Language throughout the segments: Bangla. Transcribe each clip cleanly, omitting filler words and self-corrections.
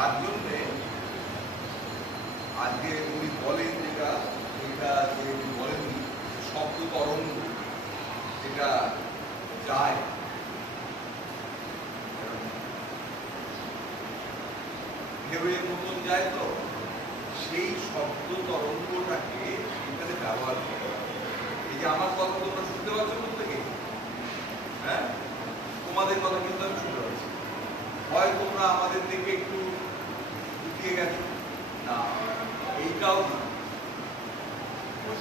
তার জন্যে আজকে উনি বলেন যেটা এটা যে উনি বলেন শব্দ তরঙ্গ যেটা যায় ঢেউয়ের মতন যায়, তো সেই শব্দ তরঙ্গটাকে এখানে ব্যবহার করে। এই যে আমার কথা তোমরা শুনতে পাচ্ছ প্রত্যেকে, হ্যাঁ, তোমাদের কথা কিন্তু আমি শুনতে পাচ্ছি। হয় তোমরা আমাদের দিকে একটু লুকিয়ে গেছো, না এইটাও না,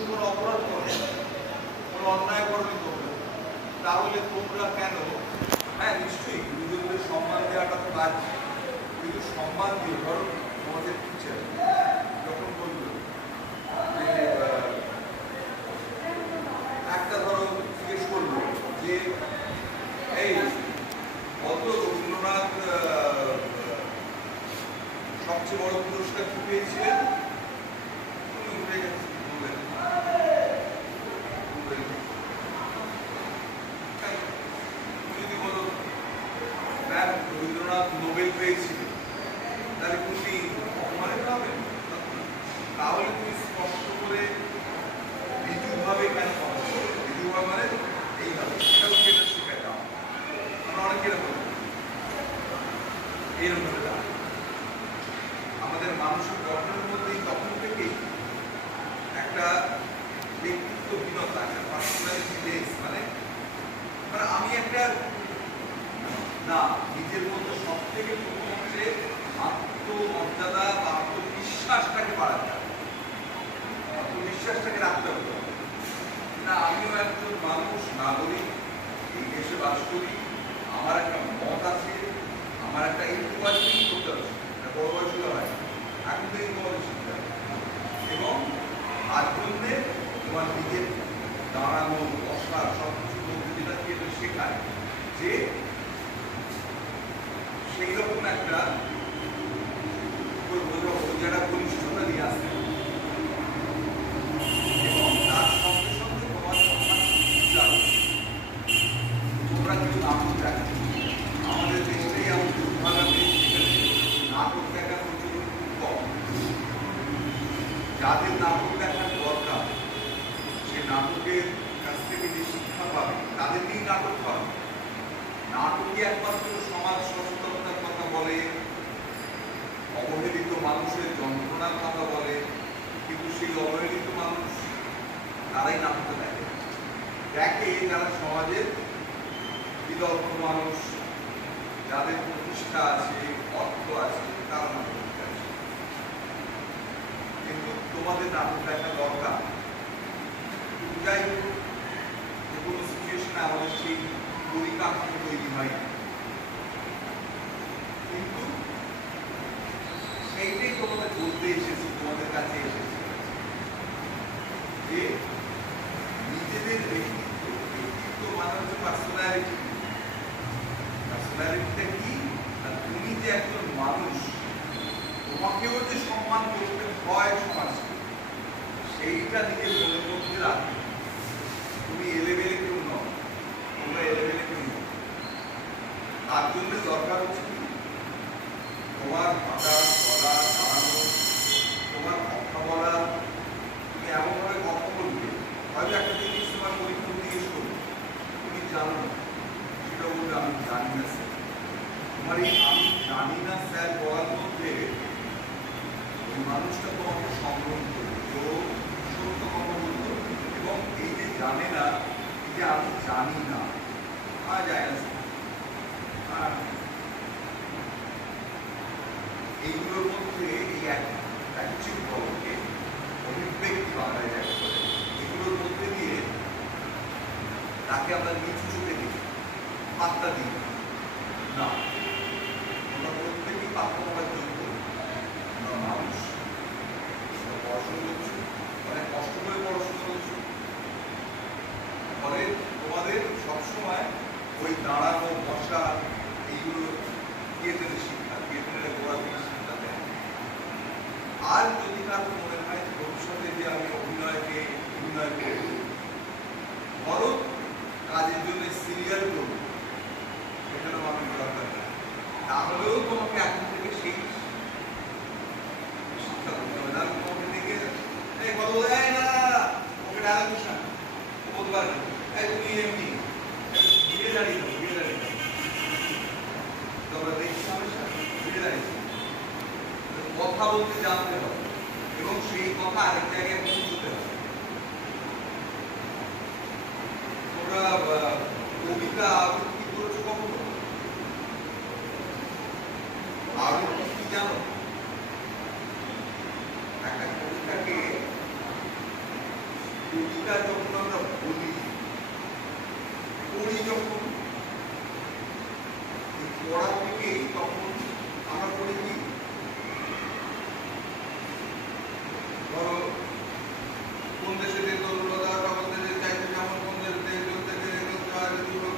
কোনো অপরাধ করো, কোনো অন্যায় করনি তোমরা, তাহলে তোমরা কেন? হ্যাঁ নিশ্চয়ই গুরুজনদের সম্মান দেওয়াটা তো কাজ, কিন্তু সম্মান দিয়ে ধরো তোমাদের টিচার যখন বলল যে একটা ধরো জিজ্ঞেস করলো যে এই কত রবীন্দ্রনাথ সবচেয়ে বড় পুরস্কার কি পেয়েছিলেন, তুমি উঠে গেছে যদি বলো ম্যাম রবীন্দ্রনাথ নোবেল পেয়েছিলেন, তাহলে তুমি অপমানিত হবে? তাহলে তুমি স্পষ্ট করে ঋজুভাবে কেন কথা বলো? ঋজুভাবে মানে এইভাবে, সেটাও সেটা শেখায় দাও। আমরা অনেকের বলি এরকম ভাবে দাও। আমাদের মানসিক গঠনের মধ্যেই তখন থেকেই একটা ব্যক্তিত্বহীনতা, একটা পার্সোনালিটি লেস, মানে আমি একটা না, নিজের মধ্যে সব থেকে প্রথম হচ্ছে আত্মমর্যাদা বা আত্মবিশ্বাসটাকে বাড়াতে হবে, আত্মবিশ্বাসটাকে রাখতে হবে না আমিও একজন মানুষ, নাগরিক, এই দেশে বাস করি, আমার একটা মত আছে, আমার একটা একটু বয়স থেকেই করতে হবে, বড় বয়স হলে হয়, এখন থেকেই তোমাকে শিখতে হবে। এবং তার জন্যে তোমার নিজের দাঁড়ানো বসা সব কিছুর মধ্যে যেটা দিয়ে শেখায় যে সেই রকম একটা যারা ঘনিষ্ঠতা নিয়ে আসে এবং তার সঙ্গে সঙ্গে তোমার সম্মান তোমরা কিছু নাটক দেখো, আমাদের দেশটাই এমন দুর্ভাগা দেশ যেখানে নাটক দেখা প্রচুর কম। যাদের নাটক দেখার দরকার সে নাটকের কাছ থেকে যে শিক্ষা পাবে তাদেরকেই নাটক পাবে। নাটকে একমাত্র সমাজ সচেতনতার কথা বলে, অবহেলিত মানুষের যন্ত্রণার কথা বলে, কিন্তু সেই অবহেলিত মানুষ তারাই নাটকে দেখে দেখে যারা সমাজের বিদগ্ধ মানুষ, যাদের প্রতিষ্ঠা আছে, অর্থ আছে, তারা নাটক দেখে আছে। কিন্তু তোমাদের নাটক দেখা দরকার। যাই হোক, যে কোনো সিচুয়েশনে আমাদের সেই পরিকাঠামো তৈরি হয়, কিন্তু সেইটাই তোমাদের বলতে এসেছি, তোমাদের কাছে এসেছি যে নিজেদের ব্যক্তিত্ব মানে হচ্ছে পার্সোনালিটি। পার্সোনালিটিটা কি? তুমি যে একজন মানুষ, তোমাকেও যে সম্মান করতে হয় সমাজকে, সেইটা নিজের মনের মধ্যে রাখবে। তুমি এলেবেলে কেউ নও, তোমরা এলেবেলে কেউ নও। তার জন্য দরকার হচ্ছে কি তোমার হাঁটা, চলা, দাঁড়ানো, তোমার কথা বলা, তুমি এমনভাবে কথা বলবে, হয়তো একটা জিনিস তোমার পরীক্ষা জিজ্ঞেস করবে, তুমি জানো না, সেটা বলবে আমি জানি না স্যার। তোমার এই আমি জানি না স্যার বলার মধ্যে ওই মানুষটা তোমাকে সংগ্রহ করবে, তো সত্য কথা বলতো। এবং এই যে জানে না, এই যে আমি জানি না, যায় না এইগুলোর মধ্যে এই একচিক বলকে অভিব্যক্তি বাংলায় যায়, এগুলোর মধ্যে দিয়ে তাকে আমরা নিচু চোখে দেখি, পাত্তা দিই না। আমরা প্রত্যেকেই পাত্তা পাওয়ার যোগ্য, আমরা মানুষ, পড়াশোনা করছি, অনেক কষ্ট করে পড়াশোনা করছি, ফলে তোমাদের সবসময় ওই দাঁড়ানো, বসা, এইগুলো কেটের শিক্ষা, কেটের গোড়া থেকে শিক্ষা দেয়। আর যদি কারো মনে হয় ভবিষ্যতে যে আমি অভিনয় করব, ধরো কাজের জন্য সিরিয়াল করব, সেখানেও আমি দরকার, তাহলেও তোমাকে এখন থেকে সেই কথা বলতে জানতে হবে এবং সেই কথা আরেক জায়গায় পৌঁছতে হবে। তোমরা কবিতা আবৃত্তি করেছো কখনো? আবৃত্তি কি জানো? একটা কবিতাকে, কবিতা যখন আমরা বলি, পড়ি যখন, পড়া থেকে তখন আমরা পড়ি কি, ধরো কোন দেশে তরুণতা সকলের চাইতে কেমন, কোন দেশে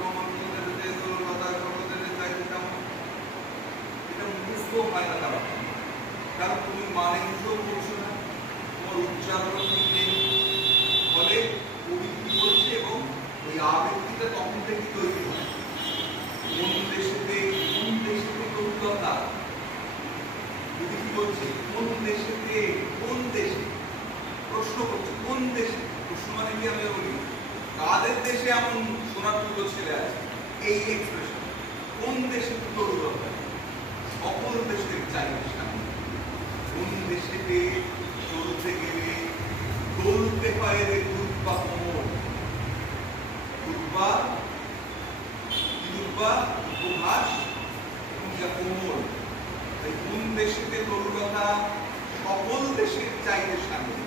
কমন, কোন দেশে তরুণতা সকলের চাইতে কেমন, এটা মুখস্থ হয় না তারা, কারণ তুমি মানে মুখেও করছো না, তোমার উচ্চারণ ঠিক নেই। ফলে কবি কি বলছে এবং ওই আবৃত্তিটা তখন থেকে তৈরি হয়। কোন দেশেতে তরুণতা, কবি কি বলছে, কোন দেশেতে, কোন দেশে, প্রশ্ন করছে কোন দেশে, প্রশ্ন মানে কি আমি বলি কাদের দেশে এমন সোনার টুকরো ছেলে আছে, এই এক্সপ্রেশন, কোন দেশে তরুণতা, সকল দেশের চাইতে সামনে, কোন দেশেতে চলতে গেলে দলতে পারে রে দুর্বা কোমর, দুর্বা উপহাস কোমর, কোন দেশেতে তরুণতা সকল দেশের চাইতে সামনে,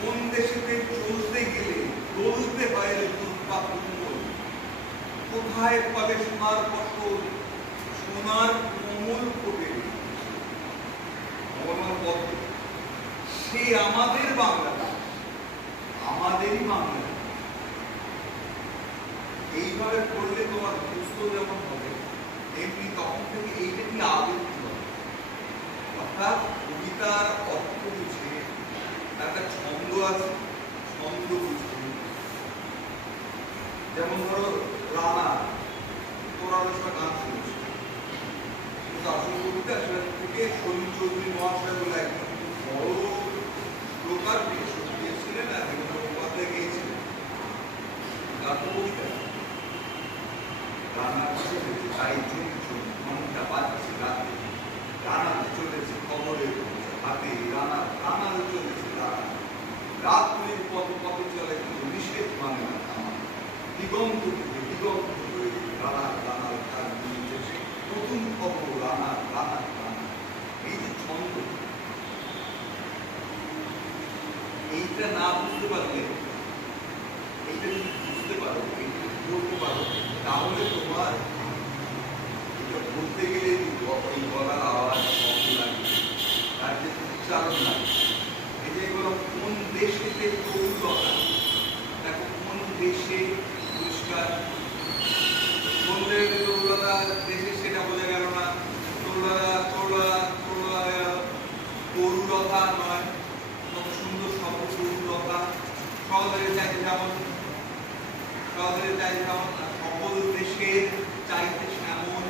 কোন দেশেতে চলতে গেলে দলতে হয় রে দুর্বা কোমর, কোথায় পাবে সোনার ফসল, সোনার কোমল ফোটে, সে আমাদের বাংলাদেশ, আমাদেরই বাংলা। এইভাবে পড়লে তোমার বুঝতে যেমন হবে, এমনি তখন থেকে এইটা কি আবৃত্তি হবে। অর্থাৎ কবিতার অর্থ বুঝে একটা ছন্দ আছে, ছন্দ বুঝতে, যেমন ধরো রানা, তোরা গান শুনেছে, কিন্তু আসল কবিতা সেটা থেকে সলিল চৌধুরী মহাশয় বলে একজন বড় প্রকার দিয়েছিলেন আর উপাধ্যায় গিয়েছিলেন গান কবিতা। রানা ঘন্টা বাজছে রাতে, রানা চলেছে খবরের হাতে, রানা চলেছে রাত্রির পথ পথে চলে, কিন্তু নিষেধ মানে না আমার দিগন্ত থেকে দিগন্ত হয়ে রানা তার নিয়ে নতুন খবর, রানা। এই যে ছন্দ, এইটা না বুঝতে পারলে, এইটা যদি বুঝতে পারো, এইটা যদি বলতে পারো, তাহলে তোমার এটা বলতে গেলে ওই গলার আওয়াজ শব্দ লাগবে, তার যে উচ্চারণ লাগবে। এই যে বলো কোন দেশেতে তরুণতা, দেখো কোন দেশে, পরিষ্কার কোন দেশে তরুণতা, দেশে সেটা বোঝা গেল না, তরুণতা নয়, কত সুন্দর শব্দ তরুণতা, সহজের চাইতে যেমন, সকল দেশের চাইতে শ্যামল,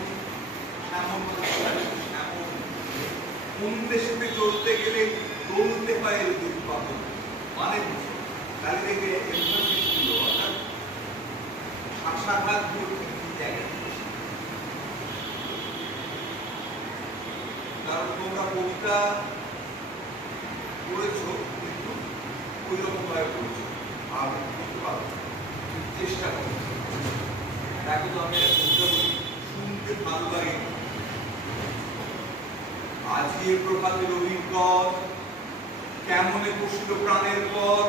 কোন দেশেতে চলতে গেলে দৌড়তে পারে দুর্পাদন, মানে বুঝো তাহলে দেখবে অর্থাৎ ভাষাঘাত জায়গায়। কারণ তোমরা কবিতা পড়েছো কিন্তু ওই রকম ভাবে পড়েছো, আর করতে পারো, চেষ্টা করো। দেখো তো আমি একটা কবিতা বলি, শুনতে ভালো লাগে। আজি এ প্রভাতে রবির পর, কেমনে কষিল প্রাণের পর,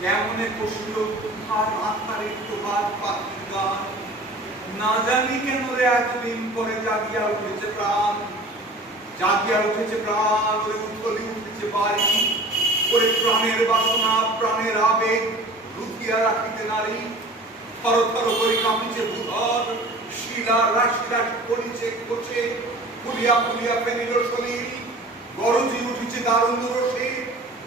কেমনে কষিল তুহার আত্মার একটুবার পাখির গান, না জানি কেন রে এতদিন পরে জাগিয়া উঠেছে প্রাণ, ওরে উথলি উঠেছে বাড়ি, ওরে প্রাণের বাসনা প্রাণের আবেগ লুকিয়া রাখিতে নারী, থর থর করে কাঁপিছে ভূধর, শিলা রাশি রাশি পড়িছে কোচে, ফুলিয়া ফেনিল শরীর, গরজি উঠিছে দারুণ রসে,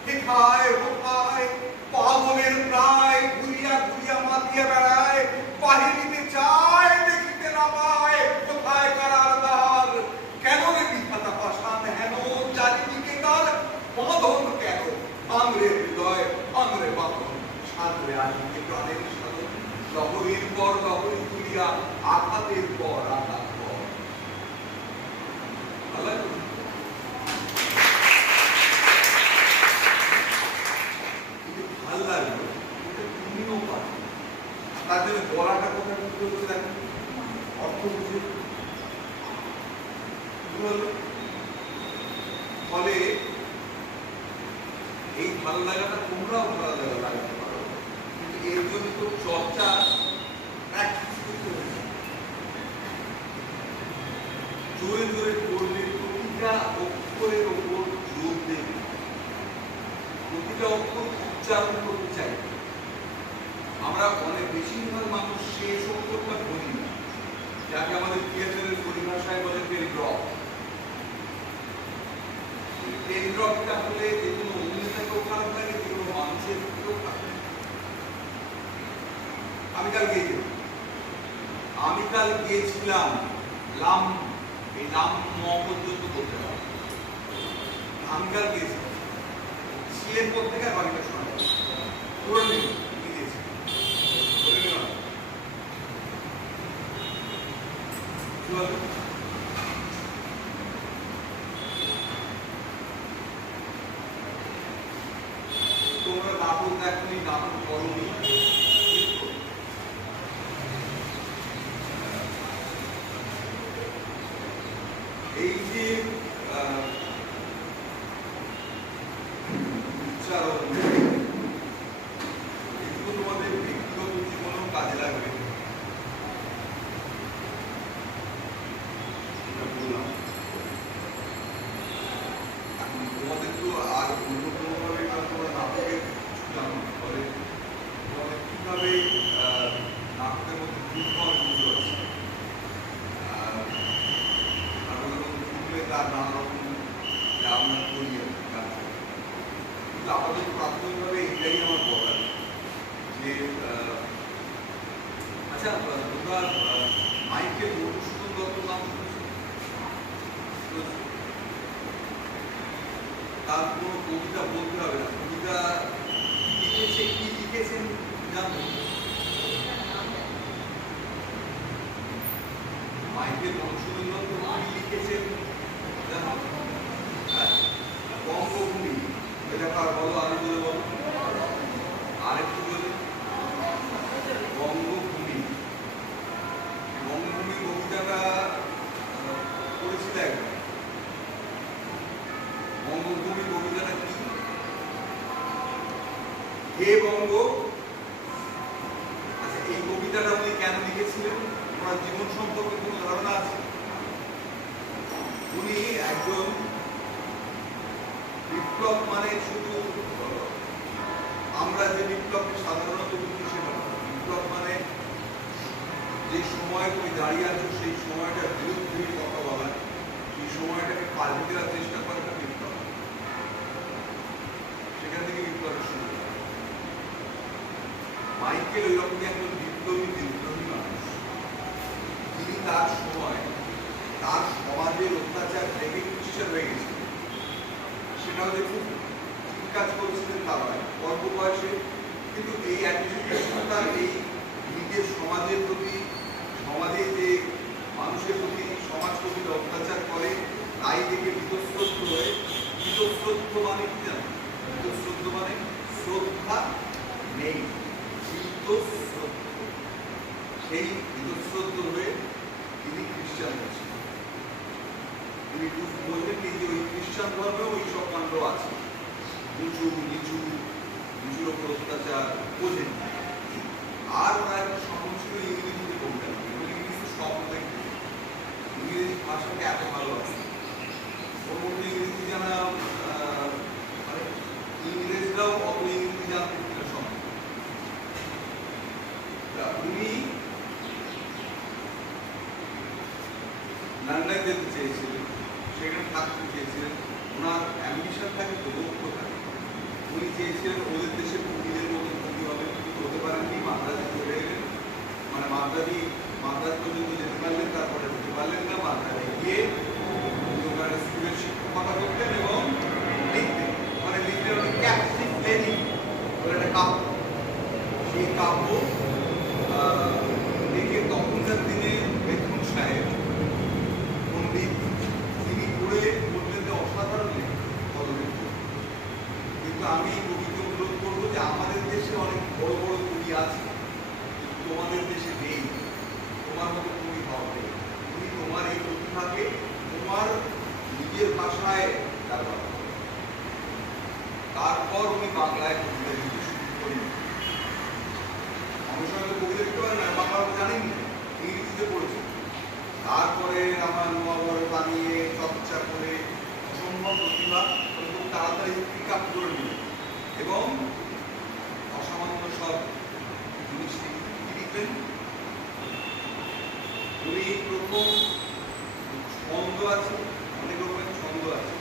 হেথায় হোথায় পাগলের প্রায়, ঘুরিয়া মাতিয়া বেড়ায়, বাহিরিতে চায় দেখিতে না পায়, কোথায় কারার দ্বার, কেন রে বিধাতা পাষাণ হেন, চারিদিকে তার বাঁধন কেন, আংরে হৃদয় আংরে বাঁধন, সাধরে আসিতে প্রাণের সাধন, লহরীর পর লহরী তুলিয়া, আঘাতের পর আঘাত পর। হলো। ফলে এই ভালো লাগাটা তোমরাও ভালো লাগাতে পারো, কিন্তু এর জন্য তো চর্চা প্র্যাকটিস করতে হচ্ছে। জোরে জোরে পড়লে প্রতিটা অক্ষরের ওপর জোর দেবে, প্রতিটা অক্ষর উচ্চারণ করতে চাই। আমরা অনেক বেশিরভাগ মানুষ শেষ অক্ষরটা বলি না, যাকে আমাদের থিয়েটারের পরিভাষায় বলে পেন ড্রপ। পেন ড্রপটা হলে যে কোনো অভিনেতাকেও খারাপ লাগে, যে কোনো মানুষের ক্ষেত্রেও খারাপ লাগে। আমি কাল গিয়েছিলাম লাম, এই লাম ন পর্যন্ত করতে পারবো। আমি কাল গিয়েছিলাম সিলেট করতে গিয়ে বাকিটা শোনা যাবে পুরো নেই গিয়েছি তোমরা নাটক দেখনি, নাটক করনি, এই যে উচ্চারণ এগুলো তোমাদের ব্যক্তিগত জীবনেও কাজে লাগবে। বললাম এখন তোমাদের তো আর অন্য কোনোভাবে তোমরা নাটকের জানো, ফলে তোমাদের কিভাবে নাটকের মধ্যে ভুল হওয়ার বুঝতে পারছি। তার নানা রকম আমরা করি, কিন্তু আমাদের প্রাথমিকভাবে এটাই আমার বলার যে আচ্ছা তোমরা মাইকে মধুসূদন দত্ত নাম শুনেছো? তার কোনো কবিতা বলতে হবে না, কবিতা লিখেছে, কি লিখেছেন জানো? মাইকে মধুসূদন দত্ত কি লিখেছেন জানো? বঙ্গভূমি, এটা কার বলো, আরো বলে বলো, আরেকটু বলে। বঙ্গভূমি, বঙ্গভূমি কবিতাটা পড়েছিল একবার। বঙ্গভূমি কবিতাটা কি? হে বঙ্গ। আচ্ছা, এই কবিতাটা উনি কেন লিখেছিলেন? ওনার জীবন সম্পর্কে কোনো ধারণা আছে? উনি একজন বিপ্লব, মানে শুধু আমরা যে বিপ্লবকে সাধারণত বুঝি সেটা না। বিপ্লব মানে যে সময় তুমি দাঁড়িয়ে আছো সেই সময়টার বিরুদ্ধে কথা বলা, সেই সময়টাকে পাল্টে দেওয়ার চেষ্টা করাটা বিপ্লব। সেখান থেকে বিপ্লবের শুরু। মাইকেল ওই রকমই একজন বিপ্লবী মানুষ, যিনি তার সময় তার সমাজের অত্যাচার দেখে খ্রিস্টান হয়ে গেছিল। সেটা হচ্ছে খুব কাজ করেছিলেন তা নয়, অল্প বয়সে, কিন্তু এই তার এই নিজের সমাজের প্রতি, সমাজে যে মানুষের প্রতি সমাজ প্রতি অত্যাচার করে তাই দেখে বীতশ্রদ্ধ হয়ে, বীতশ্রদ্ধ মানে কি জানো? বীতশ্রদ্ধ মানে শ্রদ্ধা নেই, বীতশ্রদ্ধ। সেই বীতশ্রদ্ধ হয়ে তিনি খ্রিস্টান হয়েছেন। তিনি বললেন যে ওই খ্রিস্টান ধর্মেও ওই সব কাণ্ড আছে, উঁচু নিচু, নিচুর ওপর অত্যাচার, বোঝেন। আর ওরা একটা স্বপ্ন ছিল ইংরেজিতে কবিতা লিখবে, এবং ইংরেজি স্বপ্ন দেখবে, ইংরেজি ভাষাকে এত ভালোবাসে। ওর মধ্যে ইংরেজি জানা, মানে ইংরেজরাও অত ইংরেজি জানতে কিনা সম্ভব। উনি লন্ডনে যেতে চেয়েছিলেন, সেখানে থাকতে চেয়েছিলেন। ওনার অ্যাম্বিশন থাকে তো, লক্ষ্য থাকে। উনি চেয়েছিলেন ওদের দেশে কবিদের মতো কবি হবে, কিন্তু হতে পারেননি। মাদ্রাজে চলে এলেন, মানে মাদ্রাজ পর্যন্ত যেতে পারলেন, তারপরে হতে পারলেন না। মাদ্রাজে গিয়ে ওখানে স্কুলের শিক্ষকতা করতেন এবং লিখতেন, মানে লিখতেন ক্যাপটিভ লেনিং বলে একটা কাব্য। সেই কাব্য দেখে তখনকার দিনে বেতন সাহেব পণ্ডিত, তিনি পড়ে বললেন যে অসাধারণ পদবী। কিন্তু আমি কবিকে অনুরোধ করবো যে আমাদের দেশে অনেক বড় বড় কবি আছে, তোমাদের দেশে নেই, তোমার মতো কবি হবে। তুমি তোমার এই প্রতিভা বাংলায় কবিতা লিখতে শুরু করি। আমার সঙ্গে কবিতা লিখতে পারে না, বাংলা জানেনি, ইংরেজিতে পড়েছে। তারপরে রামায়ণ মহাভারত বানিয়ে চর্চা করে অসম্ভব প্রতিভা খুব তাড়াতাড়ি পিক আপ করে নিল এবং অসামান্য সব জিনিস লিখলেন। উনি প্রথম ছন্দ আছে, অনেক রকমের ছন্দ আছে,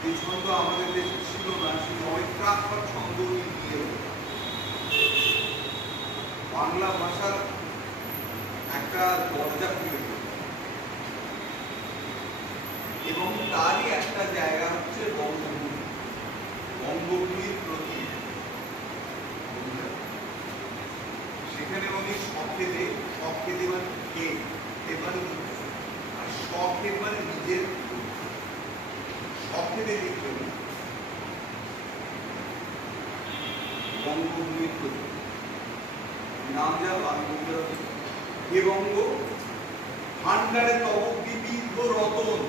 যে ছন্দ আমাদের দেশে ছিল না, সেই অনেক প্রাক্তন ছন্দ উনি দিয়ে বাংলা ভাষার একটা দরজা খুলে দিল। এবং তারই একটা জায়গা হচ্ছে বঙ্গভূমি, বঙ্গভূমির প্রতি। সেখানে উনি সখেদে, সখেদে মানে কে, এবারে আর শখের মানে নিজের, সখেদে লিখলেন বঙ্গভূমির প্রতি। নাম জানো, আমি বলতে পারি হে বঙ্গ ভান্ডারে তব বিবিধ রতন,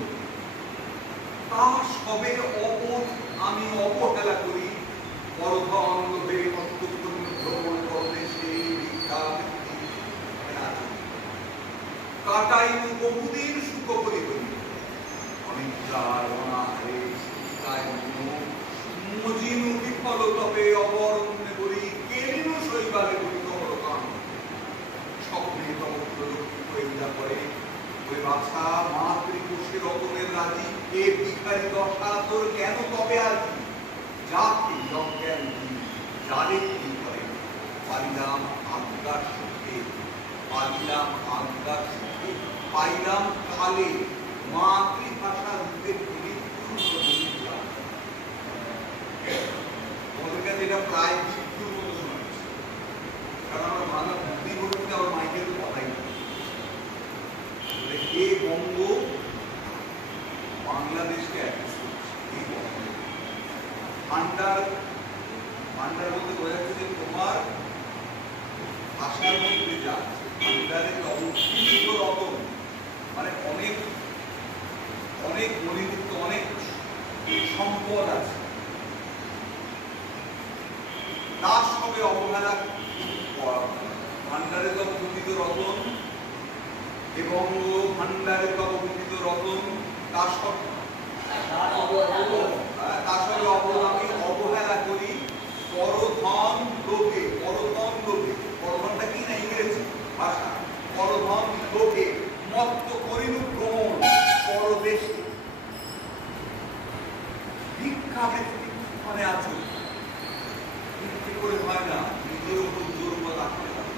তা সবে অবোধ আমি অবহেলা করি, পরধন লোভে মত্তপূর্ণ ভ্রমণ করবে সেই বিখ্যাত কাটাইল বহুদিন সুখ করি করি, অনিদ্রার অনাহারে সুতায় মন মজিনু বিফল তবে অবরণ্যে করি, কেলিনু শৈবালে করি তবর কান, স্বপ্নে তব প্রলক্ষিত হইয়া পড়ে ওই বাছা মাতৃকোষে রতনের রাজি, এ ভিখারি দশা তোর কেন তবে আজি, জাতি অজ্ঞান কি জানে কি করে, পারিলাম আজ্ঞার সুখে, পারিলাম আজ্ঞার সুখে, পাইলাম কালে মাতৃভাষা রূপে করি ওদের কাছে এটা প্রায় মৃত্যুর মতো শোনাচ্ছে, কারণ আমার বাংলা বুদ্ধি করতে আমার মাইকের কথাই না। হে বঙ্গ বাংলাদেশকে অ্যাড্রেস করছে, এই বঙ্গ ভান্ডার, ভান্ডার বলতে বোঝা যাচ্ছে যে তোমার ভাষার মধ্যে যা আছে, ভান্ডারে অসীমিত রতন মানে অনেক অনেক গণিত, অনেক সম্পদ আছে, তার সবে অবহেলা ভান্ডারে তব গঠিত রতন এবং ভান্ডারে তব গঠিত রতন, তার সবে আমি অবহেলা করি, পরধন লোভে, পরধন লোভে, পরধনটা কি না ইংরেজি ভাষা, পরধন লোভে মত্ত করিনু ভ্রমণ পরদেশে, ভিক্ষাবৃত্তি মানে আছে, ভিক্ষে করে হয় না, নিজের উপর জোর রাখতে হবে,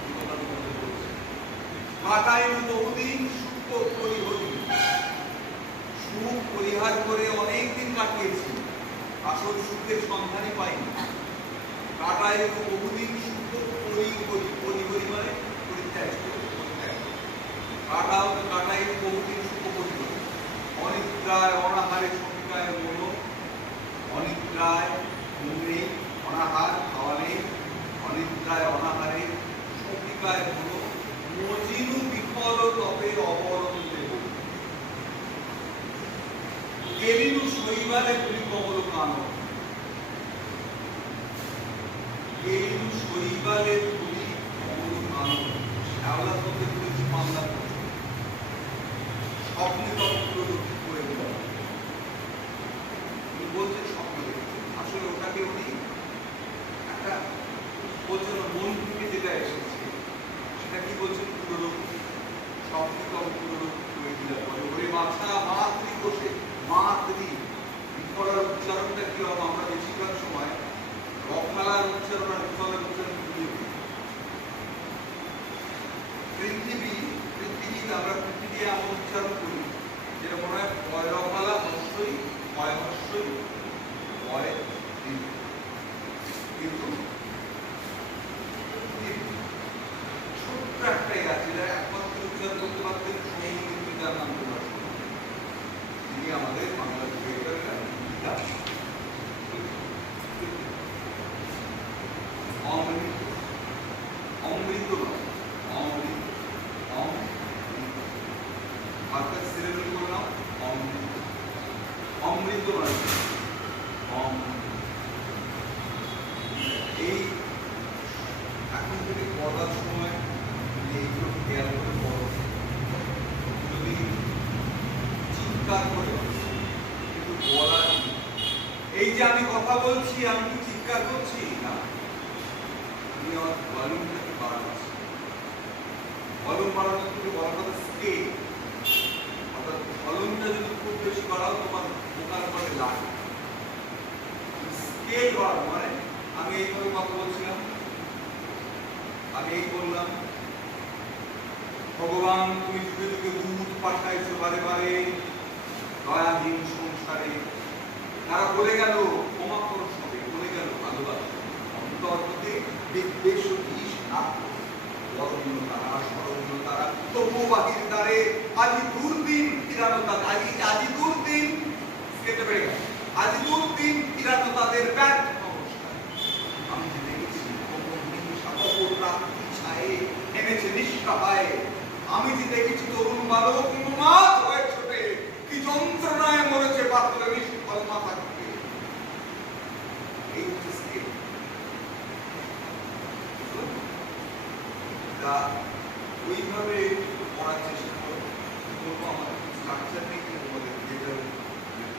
কাটাইল বহুদিন সুখ করি হরি, সুখ পরিহার করে অনেকদিন কাটিয়েছি, আসল সুখের সন্ধানই পাইনি, কাটাইল বহুদিন সুখ করি করি, করি করি মানে পরিত্যাগ, কাটাইল বহুদিন সুখ করি করি, অনিদ্রায় অনাহারে সবিকায় মনো, অনিদ্রায় ঘুম নেই, অনাহার খাওয়া নেই, অনিদ্রায় অনাহারে সবিকায় মনো, মজিনু বিফল তবে অবরণ দেব, কেলিনু শৈবালে গুলি কমল কান, কেলিনু শৈবালে গুলি কমল কান, শ্যাওলা তোকে করেছি মামলা, স্বপ্নে তব প্রলক্ষিত করে দিল। উনি বলছেন স্বপ্ন দেখেছেন, আসলে ওটাকে উনি একটা বলছেন মন থেকে যেটা এসেছে সেটা কি বলছেন, পুনরুক্তি, স্বপ্নে তব পুনরুক্তি করে দিল পরে ওরে বাছা মাতৃকোষে, মাতৃ বিফলার উচ্চারণটা কি হবে, আমরা বেশিরভাগ সময় রফালার উচ্চারণ আর বিফলার উচ্চারণ ভুলিয়ে দিই। পৃথিবী, পৃথিবী আমরা পৃথিবী এমন উচ্চারণ করি যেটা মনে হয় পয় রফালা হস্যই, পয় হস্যই, পয় কিন্তু ছোট্ট একটাই আছে যেটা একমাত্র উচ্চারণ করতে পারতেন সৌমিত্র পিতার নাম প্রকাশ করতেন, তিনি আমাদের বাংলা বিভাগের পিতা। অমৃত, অমৃত নয়, অমৃত, অমৃত অর্থাৎ চিৎকার করে কিন্তু বলার নেই। এই যে আমি কথা বলছি, আমি কি চিৎকার করছি না, আমি আমার ভলিউমটাকে বাড়াচ্ছি। ভলিউম বাড়ানো থেকে বড় কথা স্কেল, অর্থাৎ ভলিউমটা যদি খুব বেশি বাড়াও তোমার বোকার পরে লাগে। স্কেল বাড়ানো মানে আমি এইভাবে কথা বলছিলাম, আমি এই বললাম, ভগবান তুমি যুগে যুগে দুধ পাঠাইছো বারে বারে দয়াহীন সংসারে। তারা বলে গেল ক্ষমা করো সবে, বলে গেল ভালোবাসো, অন্তর হতে বিদ্বেষ ও বিষ না বরণ্য তারা স্মরণ্য তারা তবু বাহির দ্বারে আজি দুর্দিন ফিরানো তাদের, আজি দুর্দিন কেটে পেরে গেল, আজি দুর্দিন ফিরানো তাদের ব্যর্থ অবস্থা। আমি যে দেখেছি কবর রাত্রি ছায়ে এনেছে নিষ্কাহায়, আমি যে দেখেছি তরুণ বালক উন্মাদ হয়ে ছোটে কি যন্ত্রণায় মরেছে পাথরে নিষ্ফল মাথা থেকে। এই হচ্ছে স্কেল। ওইভাবে পড়ার চেষ্টা করবো, আমার স্ট্রাকচার নেই কিন্তু বলে যেটা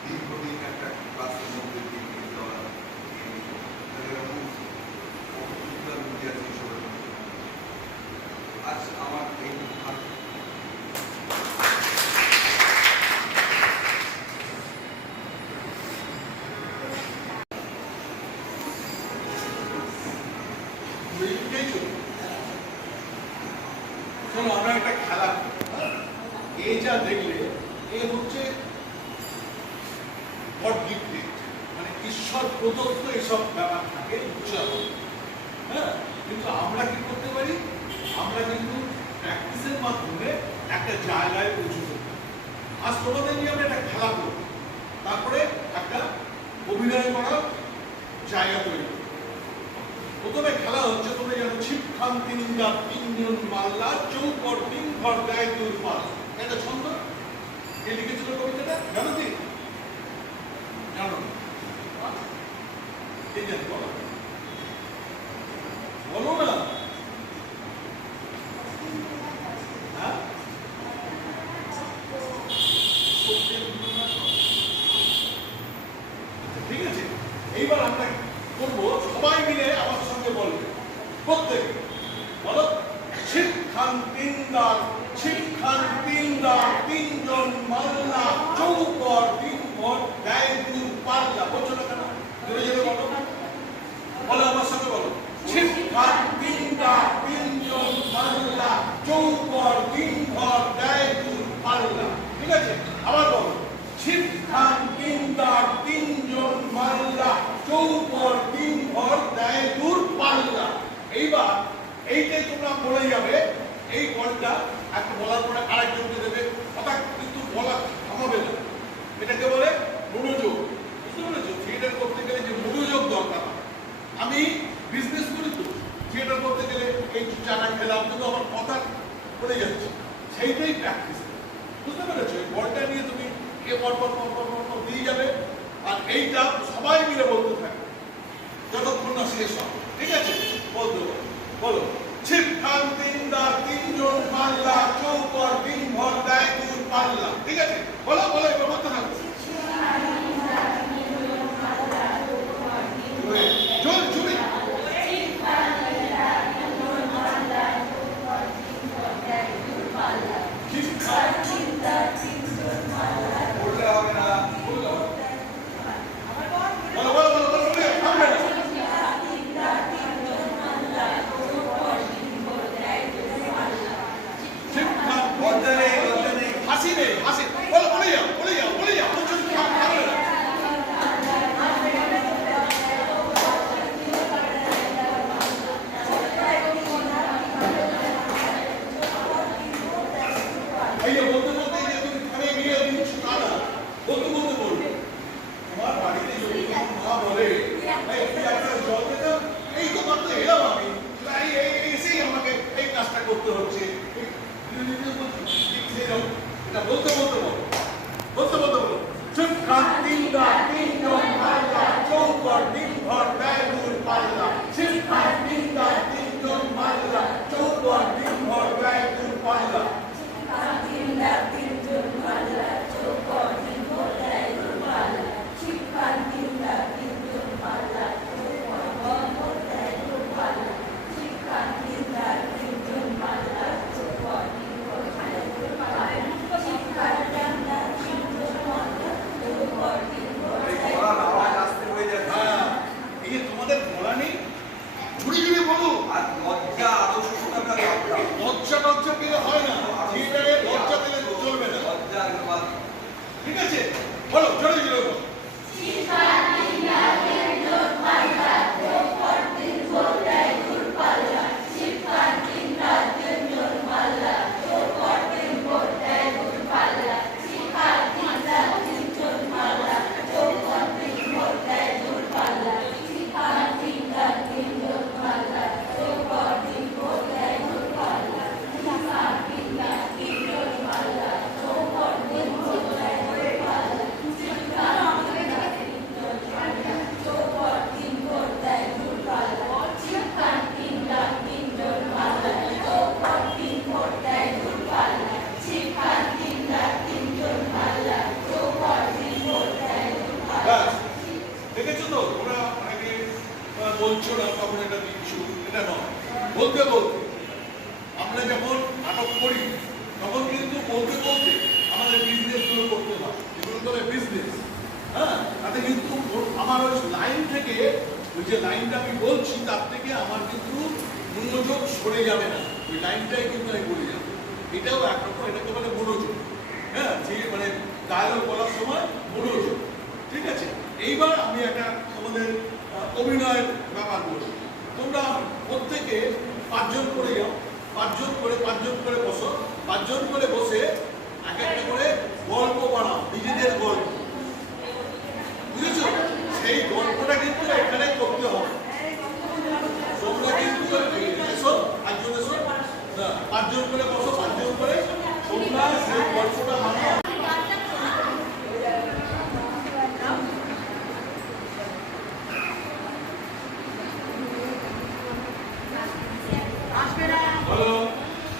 দীর্ঘদিন একটা ক্লাসের মধ্যে দিয়ে দেওয়া আজ আমার এই আমরা একটা খেলা, এই যা দেখলে এ হচ্ছে মানে ঈশ্বর প্রদত্ত এসব ব্যাপার থাকে বুঝলাম। হ্যাঁ, কিন্তু আমরা কি করতে পারি, আমরা কিন্তু প্র্যাকটিসের মাধ্যমে একটা জায়গায় পৌঁছতে পারি। আজ তোমাদের নিয়ে আমরা একটা খেলা করব, তারপরে একটা অভিনয় করার জায়গা তৈরি করব। প্রথমে খেলা হচ্ছে, তোমরা জানো ছিপখান তিনটা তিনজন মাল্লা চৌকর তিন ঘর গায়ে দুর পাল, একটা ছন্দ। কে লিখেছিল কবিতাটা জানো কি? জানো কে জানি? বলো বলো না। হ্যাঁ, ঠিক আছে। এইবার আমরা করবো, সবাই মিলে আমার সঙ্গে বলবে, প্রত্যেকে বলো। ছিপখান তিনদার, ছিপখান তিনদার তিনজন মাল্লা চৌকর তিন ঘর গায়ে দুর পাল্লা। বলছো না কেন? জোরে জোরে বলো, বলো আমার সঙ্গে বলো। ছিপখান তিনদার তিনজন মাল্লা চৌকর তিন ঘর গায়ে দুর পাল্লা। ঠিক আছে, আবার বলো। ছিপখান তিনদার তিনজন মাল্লা চৌকর তিন ঘর গায়ে দুর পাল্লা। এইবার এইটাই তোমরা বলে যাবে, এই বলটা একটা বলার পরে আরেকজনকে দেবে, হঠাৎ কিন্তু বলা থামাবে না। এটাকে বলে মনোযোগ। বুঝতে পেরেছো? থিয়েটার করতে গেলে যে মনোযোগ দরকার। আমি বিজনেস করি তো, থিয়েটার করতে গেলে এই চাটা খেলাম কিন্তু আমার কথা পড়ে যাচ্ছে, সেইটাই প্র্যাকটিস। বুঝতে পেরেছো? এই বলটা নিয়ে তুমি এ পর পর পর পর পর দিয়ে যাবে, আর এইটা সবাই মিলে বলতে থাকবে যতক্ষণ না শেষ হবে। ঠিক আছে, বলতে বলো। ছিপখান তিনদার তিনজন মাল্লা চৌকর তিন ঘর গায়ে দুর পাল্লা। ঠিক আছে, বলো বলো, এবার বলতে থাকো। জোর জোরে। বললে হবে না, বলো বলো বলো বলো, থামবে না। ছিপখান বলতে নেই, বলতে নেই। হাসি নেই, হাসি। বলো, বলে যাও বলে যাও বলে যাও। ঠিক আছে? বলো, জোরে জোরে বলো। ব্যাস। দেখেছো তো, তোমরা অনেকে বলছো না তখন এটা দিচ্ছ, এটা নয়। বলতে বলতে আমরা যখন নাটক করি তখন কিন্তু বলতে বলতে আমাদের বিজনেস গুলো করতে হয়, এগুলো বলে বিজনেস। হ্যাঁ, তাতে কিন্তু আমার ওই লাইন থেকে, ওই যে লাইনটা আমি বলছি তার থেকে আমার কিন্তু মনোযোগ সরে যাবে না, ওই লাইনটাই কিন্তু আমি বলে যাবো। এটাও একরকম, এটাকে বলে মনোযোগ। হ্যাঁ, যে মানে ডায়লগ বলার সময় মনোযোগ। ঠিক আছে? এইবার আমি একটা তোমাদের অভিনয়ের ব্যাপার বলছি। তোমরা প্রত্যেকে 5 জন করে যাও, 5 জন করে বসো, 5 জন করে বসে এক একটা করে গল্প বানাও, নিজেদের গল্প। বুঝেছো? সেই গল্পটা কিন্তু এখানে করতে হবে। তোমরা কিন্তু এসো, 5 জন এসো, 5 জন করে বসো, 5 জন করে তোমরা সেই গল্পটা বানাও। বলো,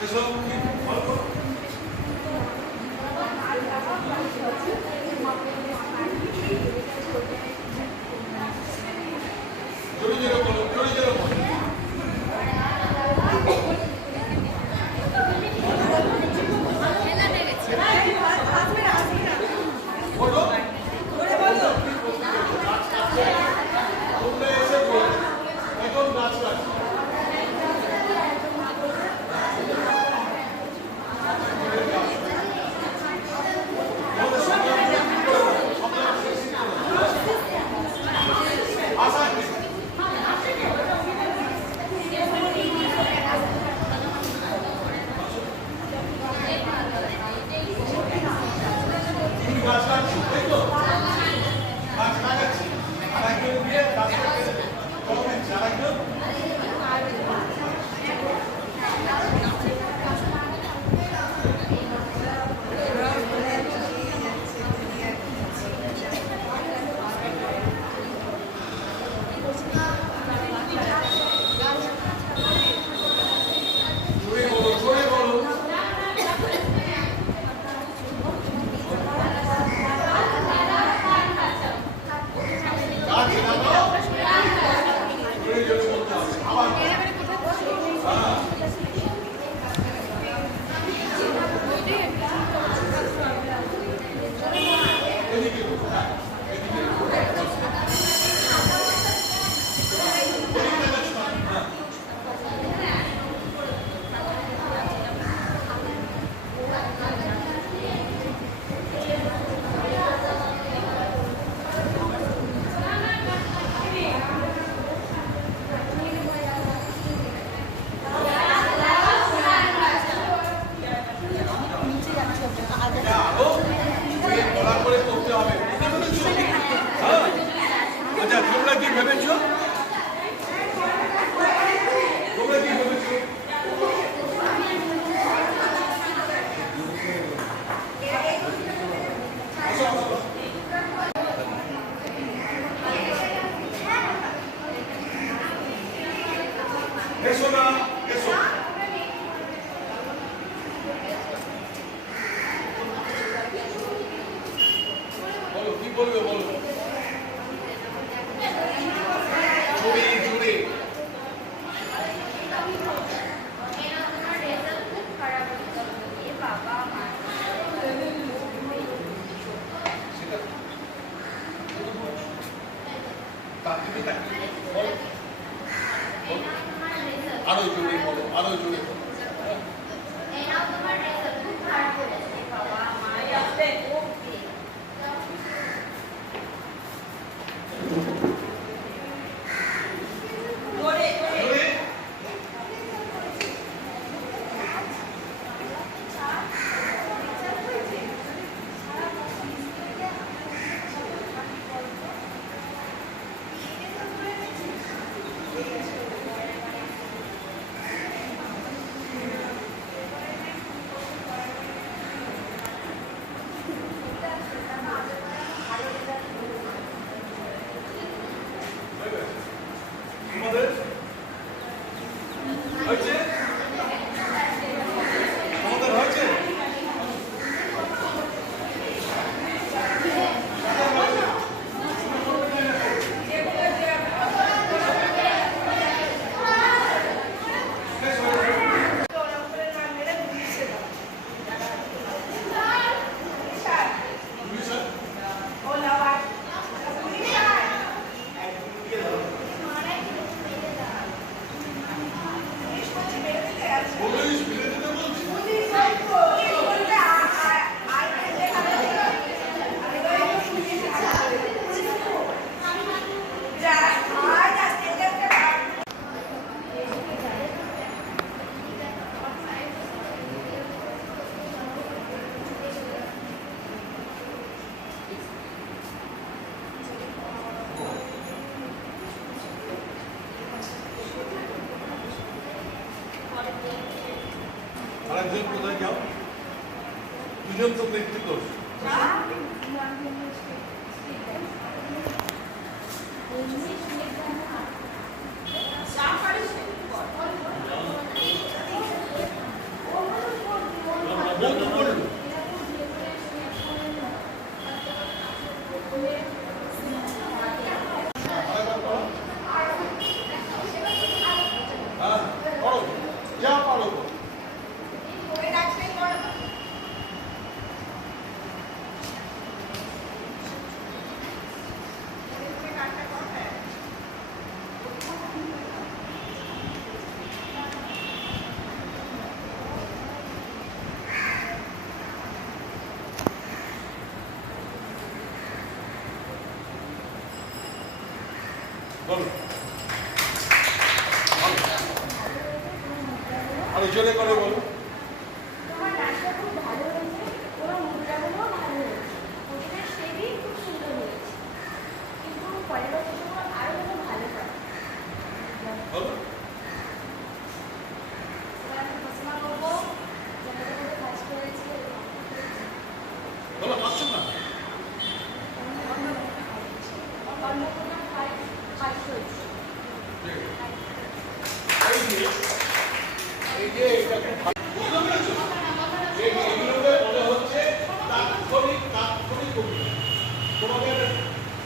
এসো, গল্প। জোরে জোরে বলো, জোরে জোরে বলো। বলো। তোমরা এসে বলো, এখন নাচ লাগছে। গাছ লাগাচ্ছি, তাই তো? গাছ লাগাচ্ছি, আর একজন গিয়ে গাছ লাগাতে কলম দিচ্ছে, আর একজন জোরে বলো, জোরে বলো। গাছ লাগাও, জোরে জোরে বলতে হবে। আবার হ্যাঁ, এদিকে বলো, হ্যাঁ, এদিকে বলো। এদিকটা গাছ লাগাও, হ্যাঁ। এটা আরো জোরে গলা করে করতে হবে, বুঝতে পেরেছো? হ্যাঁ। আচ্ছা, তোমরা কি ভেবেছো? তোমরা কি ভেবেছো? আসো, আসো। এসো না, এসো। বলো, কি বলবে বলো। জোরে জোরে। সেটা তাকিয়ে তাকিয়ে বলো, বলো। আরো জোরে বলো, আরো জোরে বলো। যাও, দুজন তো দেখতে করো। বউ তো বললো হ্যাঁ করো, যা পারো করো। বলো আরো জোরে করে বলো। তোমার নাচটা খুব ভালো হয়েছে, তোমার মুদ্রাগুলোও ভালো হয়েছে, প্রতিটা স্টেপই খুব সুন্দর হয়েছে, কিন্তু পরের বছর তোমার আরো যেন ভালো হয়। বলো এবার আমি ঘোষণা করবো যারা যারা কাজ করেছে বলো পাচ্ছ না অন্নপূর্ণা কাজ হয়েছে। এই যে এটা খুব ভালো বুঝতে পেরেছো? এগুলোকে বলা হচ্ছে তাৎক্ষণিক কবিতা। তোমাদের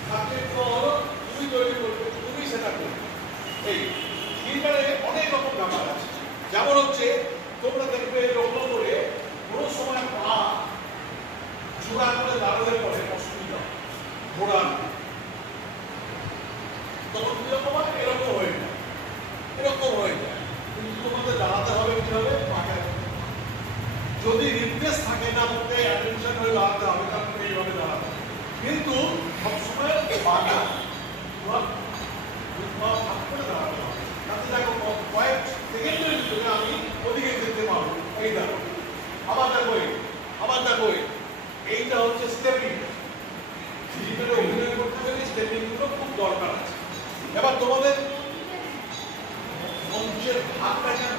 সাবজেক্ট হলো তুমি তৈরি করবে, তুমি সেটা করবে। এই থিয়েটারে অনেক রকম ব্যাপার আছে, যেমন হচ্ছে তোমরা দেখবে লক্ষ্য করে কোনো সময় পা জোড়া করে দাঁড়ালে পরে অসুবিধা ঘোরান, তখন কিরকম হয়? এরকম হয়ে যায়, এরকম হয়ে যায়। কিন্তু তোমাদের দাঁড়াতে হবে কি হবে? পাটা যদি রিপ্লেস থাকে না বলতে অ্যাটেনশন হয়ে দাঁড়াতে হবে, কারণ এইভাবে দাঁড়াতে হবে। কিন্তু সবসময় পাটা ভাগ করে দাঁড়াতে হবে, যাতে দেখো কয়েক সেকেন্ডের ভিতরে আমি ওদিকে যেতে পারবো। এই দেখো আবার দেখো, আবার দেখো, এইটা হচ্ছে স্টেপিং। থিয়েটারে অভিনয় করতে গেলে স্টেপিং গুলো খুব দরকার আছে। এবার তোমাদের মঞ্চের ভাগটা কেন?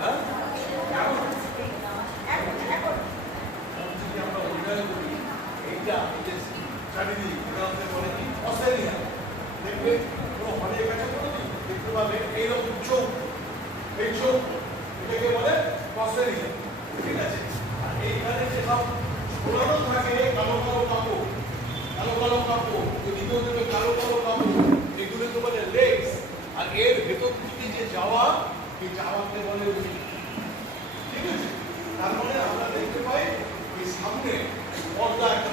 হ্যাঁ যদি আমরা অভিনয় করি, এইটা চারিদিক বলে কি অস্ট্রেলিয়া দেখবে কোনো হলের কাছে দেখতে পাবে এইরকম চোখ, এই চোখ এটাকে বলে অস্ট্রেলিয়া, ঠিক আছে? আর এইখানে যেসব ঘোরানো থাকে কালো কালো কাপড়, কালো কালো কাপড়, এদিকেও দেবে কালো কালো কাপড়, এগুলোকে বলে লেগস। আর এর ভেতর থেকে যে যাওয়া, এই যাওয়াকে বলে উইং, ঠিক আছে? তার মানে আমরা দেখতে পাই এই সামনে পর্দা, একটা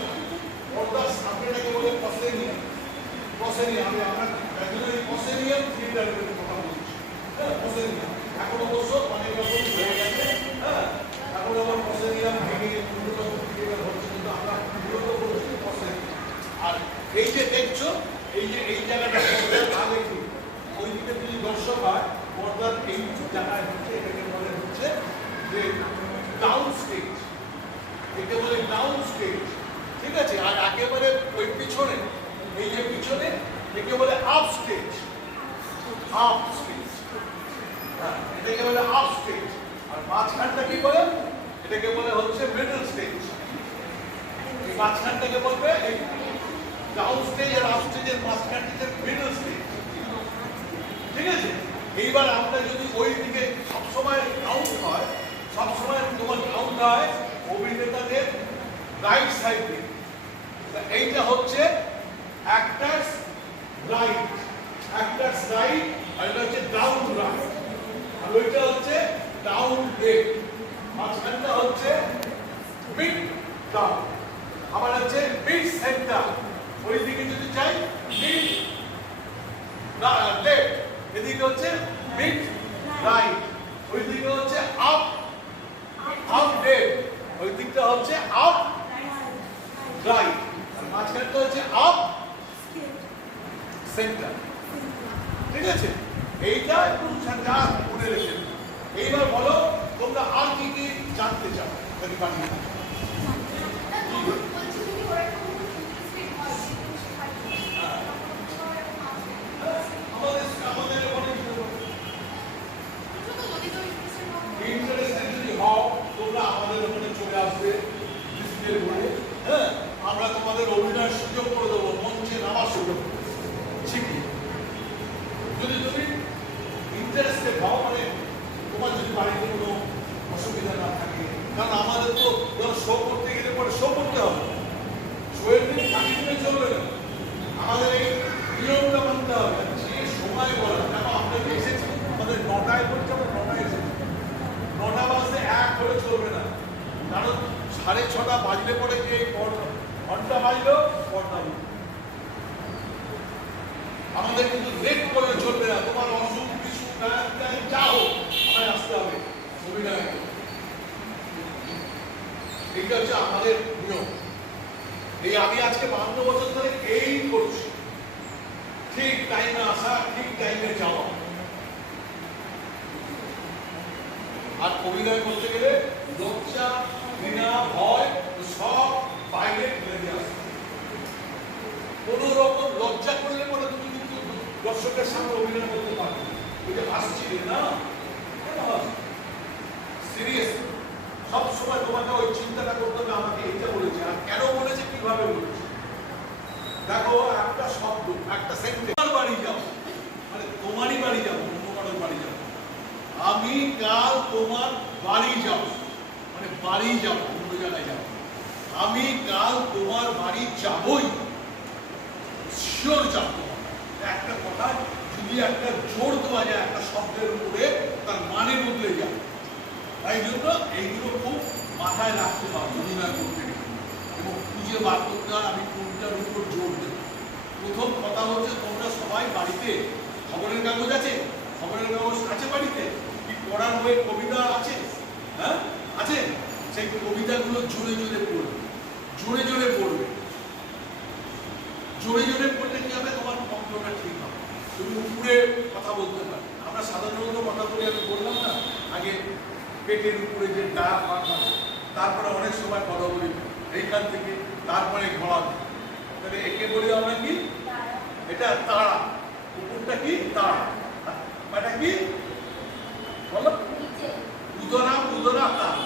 পর্দার সামনেটাকে বলে প্রসেনিয়াম। প্রসেনিয়াম আমি আপনার একজনের প্রসেনিয়াম থিয়েটারের কথা বলছি, হ্যাঁ প্রসেনিয়াম। এখন অবশ্য অনেক রকম হয়ে গেছে, হ্যাঁ এখন আবার প্রসেনিয়াম ভেঙে বিভিন্ন রকম থিয়েটার হচ্ছে, কিন্তু আমরা বিরত করছি প্রসেনিয়াম। আর এই যে দেখছো, এই যে এই জায়গাটা পর্দার আগে কি ওই দিকে যদি দর্শক হয়, পর্দার এই জায়গায় হচ্ছে এটাকে বলে হচ্ছে যে ডাউন স্টেজ, একে বলে ডাউন স্টেজ, ঠিক আছে? আর একেবারে ওই পিছনে, এই যে পিছনে, একে বলে আপ স্টেজ, আপ স্টেজ, হ্যাঁ এটাকে বলে আপ স্টেজ। আর মাঝখানটা কি বলে? এটাকে বলে হচ্ছে মিডল স্টেজ। এই মাঝখানটাকে বলবে এই ডাউন স্টেজ আর আপ স্টেজের মাঝখানটাকে মিডল স্টেজ, ঠিক আছে? এইবার আমরা যদি ওই দিকে সবসময় কাউন্ট হয়, সবসময় তোমার কাউন্ট হয় অভিনেতাদের রাইট সাইড দিকে, এইটা হচ্ছে অ্যাক্টার্স রাইট, অ্যাক্টার্স রাইট, আর এটা হচ্ছে ডাউন রাইট, আর ওইটা হচ্ছে ডাউন লেফট, মাঝখানটা হচ্ছে মিড ডাউন, আবার হচ্ছে মিড সেন্টার। ওই দিকে যদি চাই মিড লেফট, এদিকে হচ্ছে মিড রাইট, ওই দিকে হচ্ছে আপ আপ লেফট, ওই দিকটা হচ্ছে আপ রাইট, আর মাঝখানটা হচ্ছে আপ সেন্টার, ঠিক আছে? এইটা একটু যা মনে রেখে। এইবার বলো তোমরা আর কি কি জানতে চাও? যদি বাকি আমাদের অনেক ইন্টারেস্ট আমরা তোমাদের অভিনয়ের সুযোগ করে দেবো, মঞ্চে নামার সুযোগ শিখিয়ে। যদি তুমি ইন্টারেস্টে ভাও, মানে তোমার যদি বাড়িতে কোনো অসুবিধা না থাকে, কারণ আমাদের তো শো করতে গেলে পরে শো করতে হবে, শোয়ের দিন থাকি দিনে চলবে না, আমাদের এই নিয়মটা মানতে হবে। যে সময় বলা, দেখো আমরা যে এসেছি আমাদের 9টায় পড়ছে, আমরা 9টায় এসেছি, 9টা বাজতে 1 করে চলবে না, কারণ 6:30 বাজলে পরে যে ঘন্টা বাজলো পর্দা উঠবে। আমাদের কিন্তু লেট করলে চলবে না, তোমার অসুখ বিসুখ যা হোক আমায় আসতে হবে অভিনয়। এইটা হচ্ছে আমাদের নিয়ম। এই আমি আজকে 52 বছর ধরে এই করছি, ঠিক টাইমে আসা, ঠিক টাইমে যাওয়া। আর অভিনয় করতে গেলে লজ্জা, ঘৃণা, ভয় সব বাইরে ফেলে দিয়ে আসবে। কোন রকম লজ্জা করলে পরে তুমি কিন্তু দর্শকের সামনে অভিনয় করতে পারবে। ওই যে হাসছিলে না, সিরিয়াস সবসময় তোমাকে ওই চিন্তাটা করতে হবে, আমাকে এইটা বলেছে আর কেন বলেছে, কিভাবে বলেছে। দেখো একটা শব্দ, একটা সেন্টেন্স, বাড়ি যাও মানে তোমারই বাড়ি যাবো, অন্য কারোর বাড়ি যাবো। আমি কাল তোমার বাড়ি যাব, মানে বাড়ি যাব, অন্য জায়গায় যাব। আমি কাল তোমার বাড়ি যাবই, শিওর যাব। একটা কথা যদি একটা জোর দেওয়া যায় একটা শব্দের উপরে, তার মানে বদলে যায়। তাই জন্য এইগুলো খুব মাথায় রাখতে হবে অভিনয় করতে গেলে, এবং খুঁজে বার করতে হয় আমি কোনটার উপর জোর দেব। প্রথম কথা হচ্ছে তোমরা সবাই বাড়িতে খবরের কাগজ আছে, খবরের কাগজ আছে বাড়িতে, কি পড়ার বই কবিতা আছে, হ্যাঁ আছে, সেই কবিতাগুলো জোরে জোরে পড়বে, জোরে জোরে পড়বে। জোরে জোরে পড়লে কি হবে, তোমার কণ্ঠটা ঠিক হবে, তুমি উপরে কথা বলতে পারবে। আমরা সাধারণত কথা বলি, আমি বললাম না আগে পেটের উপরে যে ডায়াফ্রাম আছে, তারপরে অনেক সময় কথা বলি এইখান থেকে, তারপরে গলা, তাহলে একে বলি আমরা কি, এটা তারা, উপরটা কি তারা, এটা কি বলো, উদরা উদরা তারা,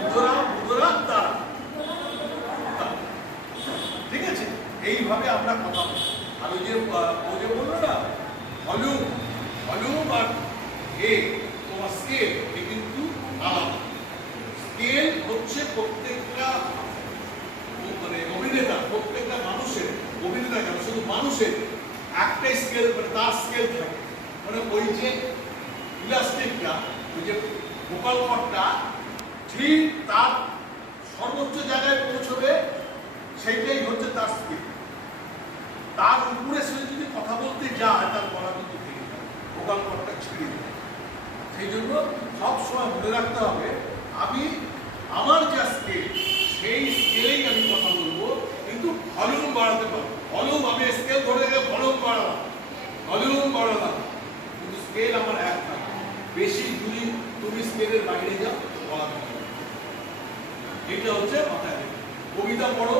উদরা উদরা তারা, ঠিক আছে। এইভাবে আমরা কথা বলি। আর ওই যে বললো না ভলিউম, ভলিউম আর এ তোমার স্কেল, এ কিন্তু আলাদা। স্কেল হচ্ছে প্রত্যেকটা মানে অভিনেতা, প্রত্যেকটা মানুষের, অভিনেতা কেন শুধু মানুষের একটা স্কেল, মানে তার স্কেল থাকে। মানে ওই যে ইলাস্টিকটা, ওই যে ভোকাল কর্ডটা ঠিক তার সর্বোচ্চ জায়গায় পৌঁছবে, সেইটাই হচ্ছে তার স্কেল। তার উপরে সে যদি কথা বলতে যায়, তার গলা কিন্তু ভেঙে যায়, ভোকাল কর্ডটা ছিঁড়ে যায়। সেই জন্য সবসময় মনে রাখতে হবে, আমি আমার যা স্কেল, সেই স্কেলেই আমি কথা বলবো, কিন্তু ভলিউম বাড়াতে পারবো। ভলিউম আমি স্কেল ধরে গেলে ভলিউম বাড়ালাম, ভলিউম বাড়ালাম, কিন্তু স্কেল আমার এক থাকে। বেশি যদি তুমি স্কেলের বাইরে যাও, গলা ভেঙে যাবে। এটা হচ্ছে মাথায় রেখে কবিতা পড়ো,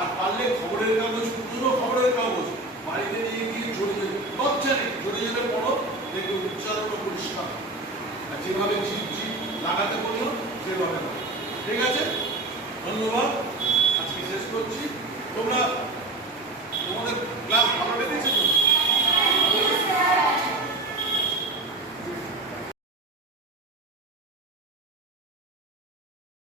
আর পারলে খবরের কাগজ, পুরো খবরের কাগজ বাড়িতে নিয়ে গিয়ে জোরে জোরে, লজ্জা নেই, জোরে জোরে পড়ো, দেখবে উচ্চারণ পরিষ্কার। আর যেভাবে জিভ জিভ লাগাতে বললো সেভাবে, ঠিক আছে। ধন্যবাদ, আজকে শেষ করছি। তোমরা